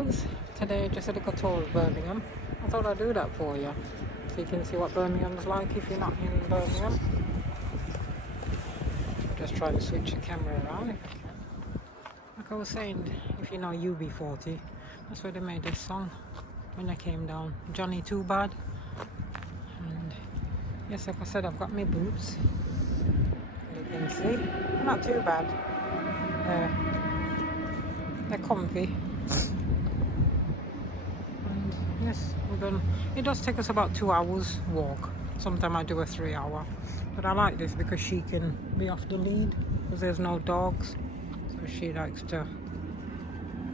vlogs today, just a little tour of Birmingham. I thought I'd do that for you so you can see what Birmingham's like if you're not in Birmingham. I'll just try to switch the camera around if I can. Like I was saying, if you know UB40, that's where they made this song when I came down. Johnny Too Bad. And yes, like I said, I've got my boots. You can see, they're not too bad. They're comfy. And yes, it does take us about 2 hours walk. Sometimes I do a 3 hour. But I like this because she can be off the lead because there's no dogs. So she likes to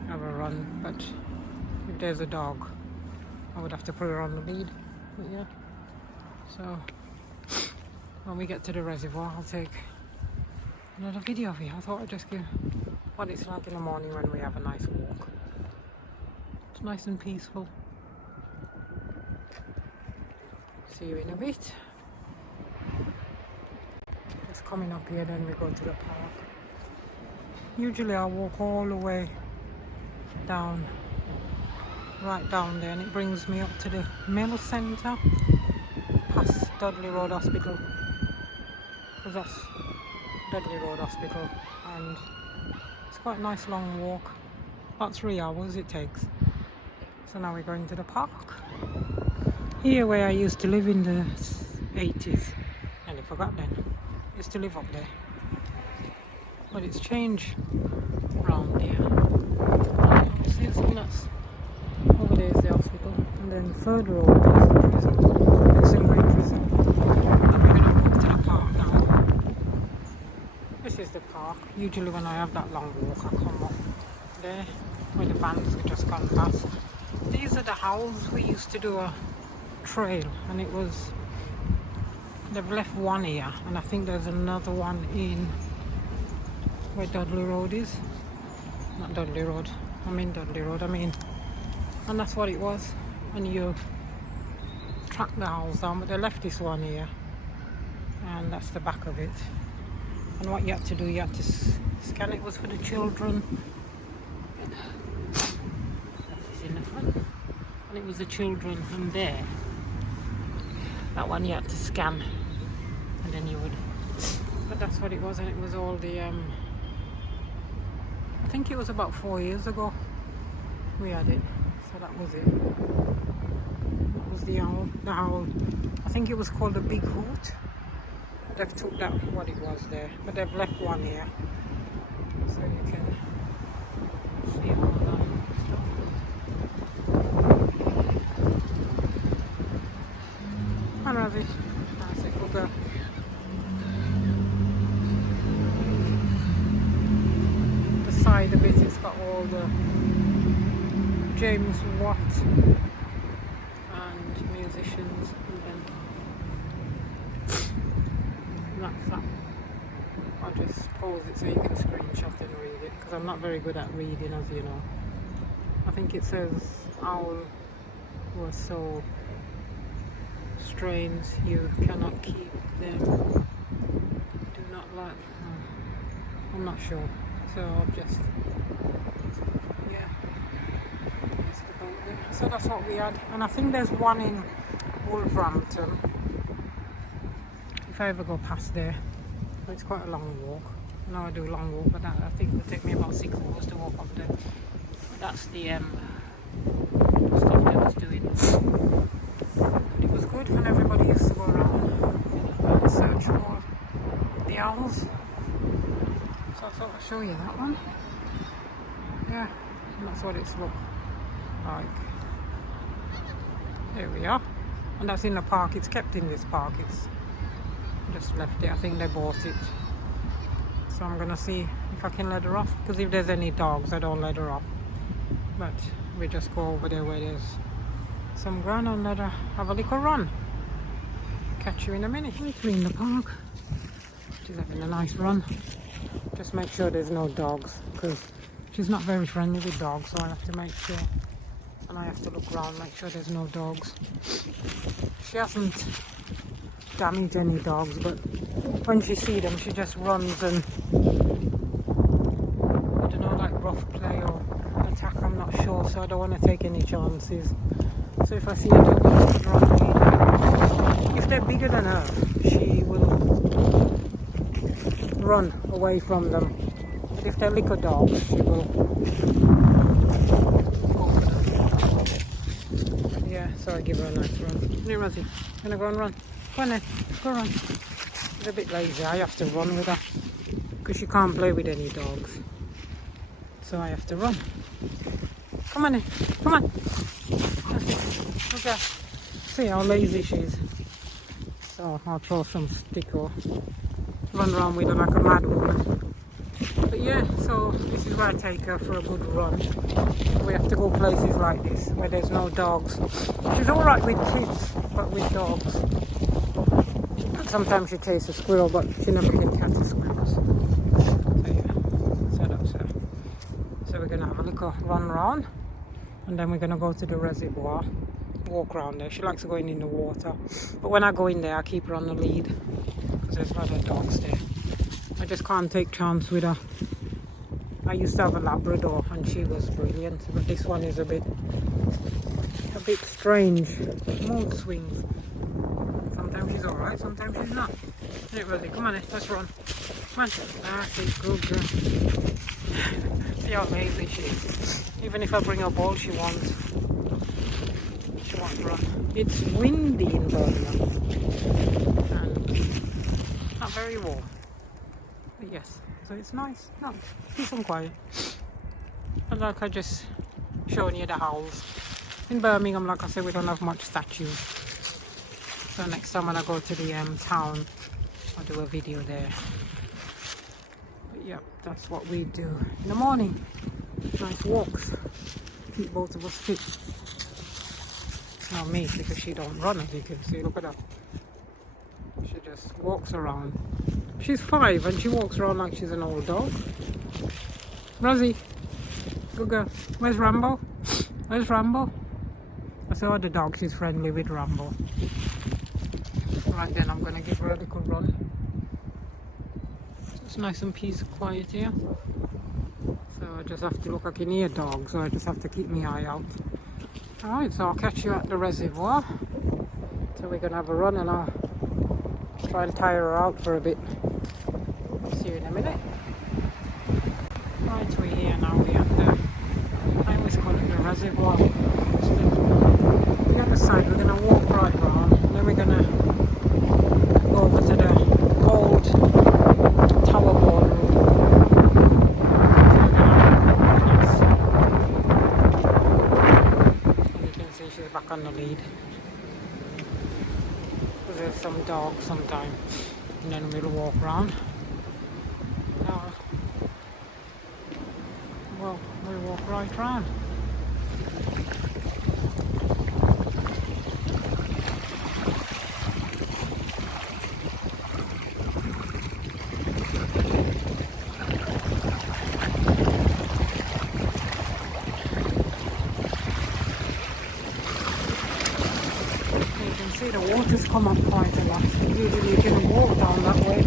have a run. But if there's a dog, I would have to put her on the lead. But yeah. So when we get to the reservoir, I'll take another video of it. I thought I'd just give what it's like in the morning when we have a nice walk. It's nice and peaceful. See you in a bit. Just coming up here, then we go to the park. Usually I walk all the way down, right down there, and it brings me up to the mill centre, past Dudley Road Hospital, because that's Dudley Road Hospital, and it's quite a nice long walk. About 3 hours it takes. So now we're going to the park. Here where I used to live in the 80s. And I forgot then. I used to live up there. But it's changed around here. See, it's nuts. Over there is the hospital. And then further over there is the prison. It's in Great Prison. And we're going to walk to the park now. This is the park. Usually when I have that long walk, I come up there where the vans have just gone past. These are the Howls. We used to do a trail, and they've left one here, and I think there's another one in where Dudley Road is. Not Dudley Road. I mean Dudley Road. And that's what it was. And you track the Howls down, but they left this one here, and that's the back of it. And what you had to do, you had to scan it. Was for the children. That's in the front. And it was the children, and there, that one you had to scan, and then you would. But that's what it was, and it was all the. I think it was about 4 years ago we had it. So that was it. That was the owl. The owl. I think it was called the Big Hoot. They've took that what it was there, but they've left one here, so you can see all that stuff. And have it. That's it. We'll go. The side of it, it's got all the James Watt and musicians, and then. That's that. I'll just pause it so you can screenshot and read it, because I'm not very good at reading, as you know. I think it says owl were so strange you cannot keep them. Do not like. I'm not sure. So I'll just that's the boat there. So that's what we had, and I think there's one in Wolverhampton. If I ever go past there, it's quite a long walk. I know I do a long walk, but I think it will take me about 6 hours to walk up there. But that's the stuff they was doing. But it was good when everybody used to go around and search for the owls. So I thought I'd show you that one. Yeah, and that's what it's looked like. There we are. And that's in the park. It's kept in this park. It's just left it. I think they bought it. So I'm gonna see if I can let her off, because if there's any dogs I don't let her off. But we just go over there where there's some ground and let her have a little run. Catch you in a minute. We're in the park. She's having a nice run. Just make sure there's no dogs, because she's not very friendly with dogs, so I have to make sure. And I have to look around, make sure there's no dogs. She hasn't damaged any dogs, but when she sees them, she just runs and, I don't know, like rough play or attack, I'm not sure. so I don't want to take any chances. So if I see a dog, I just run away. If they're bigger than her, she will run away from them. But if they're little dogs, she will go for them. But yeah, so I give her a nice run. Here, Rosie, gonna go and run. Go on then, go run. She's a bit lazy. I have to run with her because she can't play with any dogs. So I have to run. Come on in, come on. Okay. See how lazy she is. So I'll throw some stick or run around with her like a mad woman. But yeah, so this is where I take her for a good run. We have to go places like this where there's no dogs. She's alright with kids, but with dogs. Sometimes she chases a squirrel, but she never can catch the squirrels. So yeah, so that's her. So we're gonna have a little run round, and then we're gonna go to the reservoir, walk around there. She likes going in the water, but when I go in there, I keep her on the lead because there's other dogs there. I just can't take chance with her. I used to have a Labrador, and she was brilliant, but this one is a bit strange. Mood swings. Sometimes she's alright, sometimes she's not. Hey, Rosie, come on in, let's run. Come on. That's it, good girl. See how lazy she is. Even if I bring her ball, she won't run. It's windy in Birmingham and not very warm. But yes, so it's nice. No, peace and quiet. And like I just showing you the Howls. In Birmingham, like I said, we don't have much statues. So next time when I go to the town, I'll do a video there. But yeah, that's what we do in the morning. Nice walks. Keep both of us fit. Not me, because she don't run, as you can see. Look at her. She just walks around. She's 5 and she walks around like she's an old dog. Rosie, good girl. Where's Rambo? Where's Rambo? I saw the dog, she's friendly with Rambo. Right then, I'm gonna give her a little run. So it's nice and peace and quiet here. So I just have to look, I can hear dogs, so I just have to keep my eye out. Alright, so I'll catch you at the reservoir. So we're gonna have a run and I'll try and tire her out for a bit. See you in a minute. Right, we're here now. We're at the, I always call it the reservoir. The other side, we're gonna walk right around. Then we're gonna go over to the old tower ballroom. And you can see she's back on the lead. Because there's some dogs sometimes. And then we'll walk around. Well, we walk right round. You can see the water's come up quite a lot. Usually you can walk down that way.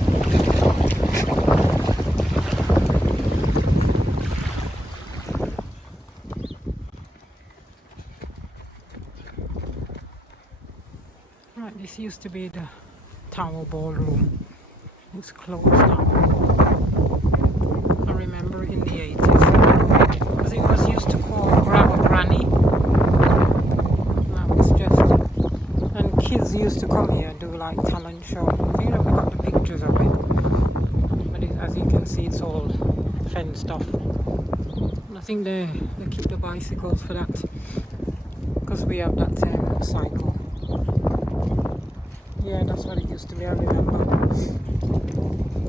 Right, this used to be the Tower Ballroom. It's closed now. I remember in the 80s. Because it was used to call Grab a Granny. Now it's just... And kids used to come here and do like talent shows. You know, we got the pictures of it. But as you can see, it's all fenced off. And I think they keep the bicycles for that. Because we have that cycle. Yeah, that's what it used to be, I remember.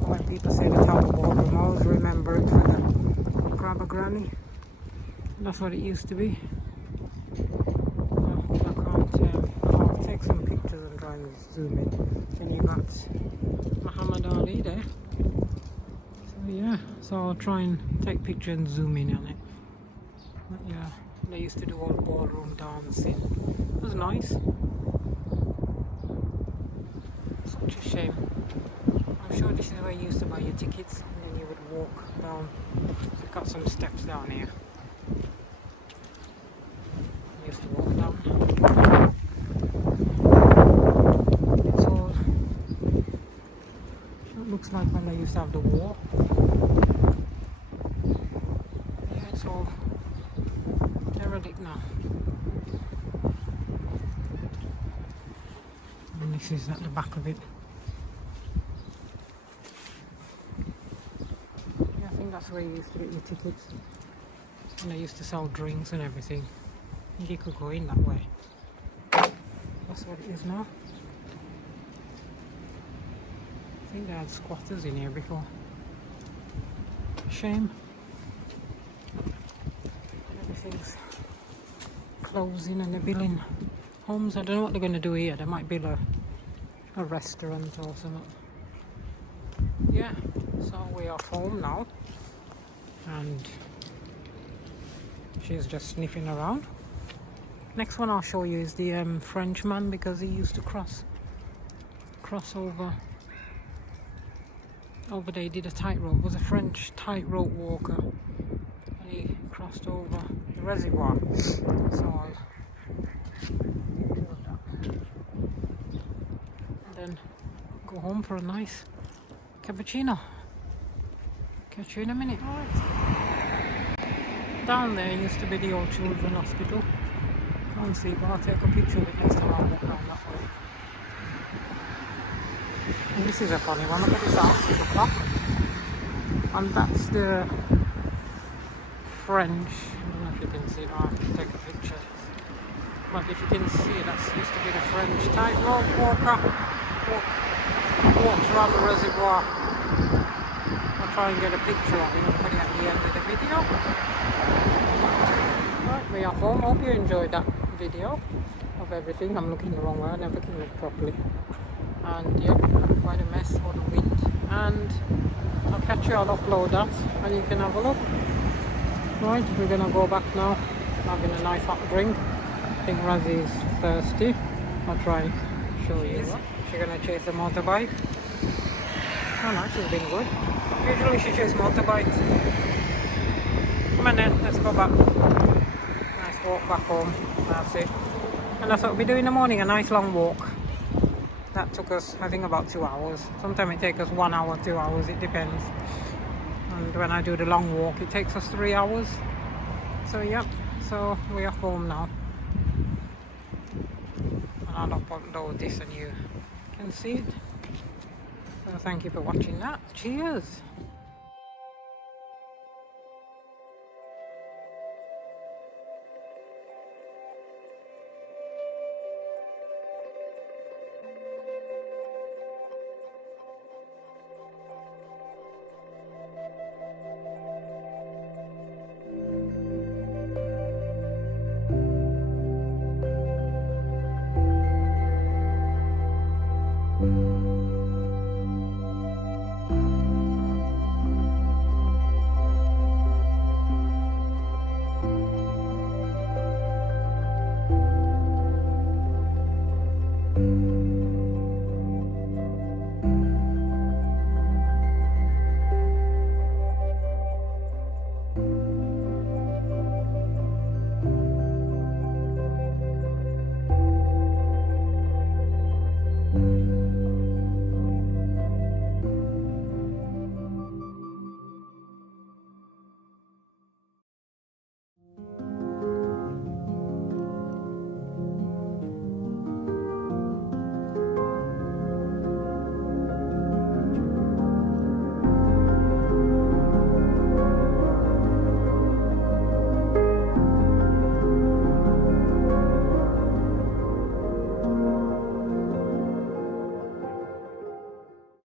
When people say the Tower Ballroom, I always remember it for the Grab a Granny. That's what it used to be. I'll take some pictures and try and zoom in. And you got Muhammad Ali there. So yeah, so I'll try and take pictures and zoom in on it. But yeah, they used to do all ballroom dancing. It was nice. Such a shame. I'm sure this is where you used to buy your tickets and then you would walk down. So we've got some steps down here. just to walk down. It's all, it looks like when they used to have the war. Yeah, it's all derelict now. And this is at the back of it. Yeah, I think that's where you used to get your tickets. And they used to sell drinks and everything. And you could go in that way. That's what it is now. I think they had squatters in here before. Shame. Everything's closing and they're building homes. I don't know what they're going to do here. They might build a restaurant or something. Yeah, so we're off home now. And she's just sniffing around. Next one I'll show you is the Frenchman, because he used to cross over there. He did a tightrope. Was a French tightrope walker, and he crossed over the reservoir. So I'll do that, and then go home for a nice cappuccino. Catch you in a minute. All right. Down there used to be the old children's hospital. Can't see, but I'll take a picture of it next time I walk around that way. And this is a funny one. Look at this house, the clock. And that's the French. I don't know if you can see it. I'll have to take a picture. But if you can see, that used to be the French tightrope walker. Walks around the reservoir. I'll try and get a picture of it and put it at the end of the video. Right, we are home. Hope you enjoyed that video of everything. I'm looking the wrong way. I never can look properly. And yeah, quite a mess for the wind. And I'll catch you. I'll upload that and you can have a look. Right, we're gonna go back now. Having a nice hot drink. I think Razzie's thirsty. I'll try and show you. She's gonna chase the motorbike. Oh no, she's been good. Usually she chases motorbikes. Come on then, let's go back. Nice walk back home. That's it. And that's what we do in the morning, a nice long walk. That took us, I think, about 2 hours. Sometimes it takes us 1 hour, 2 hours, it depends. And when I do the long walk, it takes us 3 hours. So yeah, so we are home now. And I'll upload this and you can see it. So thank you for watching that. Cheers!